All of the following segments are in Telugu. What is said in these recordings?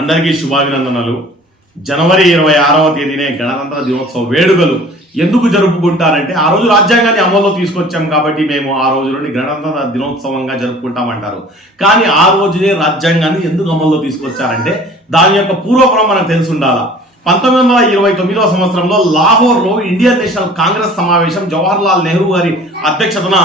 అందరికీ శుభాభినందనలు. జనవరి ఇరవై ఆరవ తేదీనే గణతంత్ర దినోత్సవ వేడుకలు ఎందుకు జరుపుకుంటారంటే ఆ రోజు రాజ్యాంగాన్ని అమల్లో తీసుకొచ్చాం కాబట్టి మేము ఆ రోజు నుండి గణతంత్ర దినోత్సవంగా జరుపుకుంటామంటారు. కానీ ఆ రోజునే రాజ్యాంగాన్ని ఎందుకు అమల్లో తీసుకొచ్చారంటే దాని యొక్క పూర్వపురం మనకు తెలిసి ఉండాలా పంతొమ్మిది వందల ఇరవై తొమ్మిదవ సంవత్సరంలో లాహోర్లో ఇండియన్ నేషనల్ కాంగ్రెస్ సమావేశం జవహర్లాల్ నెహ్రూ గారి అధ్యక్షతన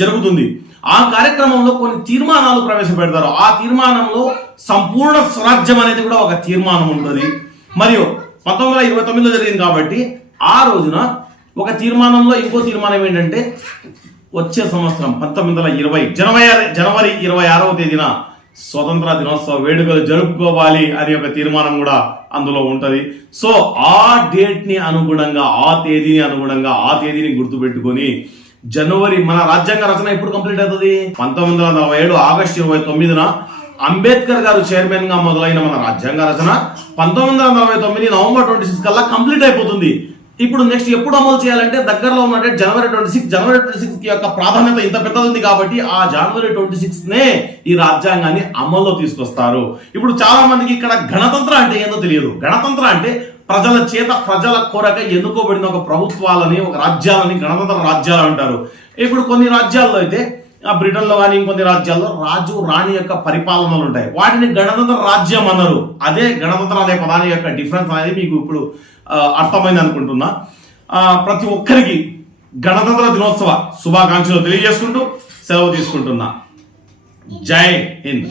జరుగుతుంది. ఆ కార్యక్రమంలో కొన్ని తీర్మానాలు ప్రవేశపెడతారు. ఆ తీర్మానంలో సంపూర్ణ స్వరాజ్యం అనేది కూడా ఒక తీర్మానం ఉంటుంది. మరియు పంతొమ్మిది వందల ఇరవై తొమ్మిదిలో జరిగింది కాబట్టి ఆ రోజున ఒక తీర్మానంలో ఇంకో తీర్మానం ఏంటంటే వచ్చే సంవత్సరం పంతొమ్మిది వందల ఇరవై జనవరి జనవరి ఇరవై ఆరవ తేదీన స్వతంత్ర దినోత్సవ వేడుకలు జరుపుకోవాలి అనే ఒక తీర్మానం కూడా అందులో ఉంటుంది. సో ఆ డేట్ని అనుగుణంగా ఆ తేదీని అనుగుణంగా ఆ తేదీని గుర్తుపెట్టుకొని జనవరి మన రాజ్యాంగ రచన ఎప్పుడు కంప్లీట్ అవుతుంది? పంతొమ్మిది వందల నలభై ఏడు ఆగస్టు ఇరవై తొమ్మిదిన అంబేద్కర్ గారు చైర్మన్గా మొదలైన మన రాజ్యాంగ రచన పంతొమ్మిది వందల నలభై తొమ్మిది నవంబర్ ట్వంటీ సిక్స్ కల్లా కంప్లీట్ అయిపోతుంది. ఇప్పుడు నెక్స్ట్ ఎప్పుడు అమలు చేయాలంటే దగ్గరలో ఉన్నట్టే జనవరి ట్వంటీ సిక్స్ జనవరి ట్వంటీ సిక్స్ యొక్క ప్రాధాన్యత ఇంత పెద్దది ఉంది కాబట్టి ఆ జనవరి ట్వంటీ సిక్స్ నే ఈ రాజ్యాంగాన్ని అమల్లో తీసుకొస్తారు. ఇప్పుడు చాలా మందికి ఇక్కడ గణతంత్ర అంటే ఏందో తెలియదు. గణతంత్ర అంటే ప్రజల చేత ప్రజల కొరక ఎన్నుకోబడిన ఒక ప్రభుత్వాలని ఒక రాజ్యాలని గణతంత్ర రాజ్యాలు అంటారు. ఇప్పుడు కొన్ని రాజ్యాల్లో అయితే ఆ బ్రిటన్లో కానీ ఇంకొన్ని రాజ్యాల్లో రాజు రాణి యొక్క పరిపాలనలు ఉంటాయి. వాటిని గణతంత్ర రాజ్యం అన్నారు అదే గణతంత్ర అనే పదాని యొక్క డిఫరెన్స్ అనేది మీకు ఇప్పుడు అర్థమైంది అనుకుంటున్నా. ప్రతి ఒక్కరికి గణతంత్ర దినోత్సవ శుభాకాంక్షలు తెలియజేసుకుంటూ సెలవు తీసుకుంటున్నా. జై హింద్.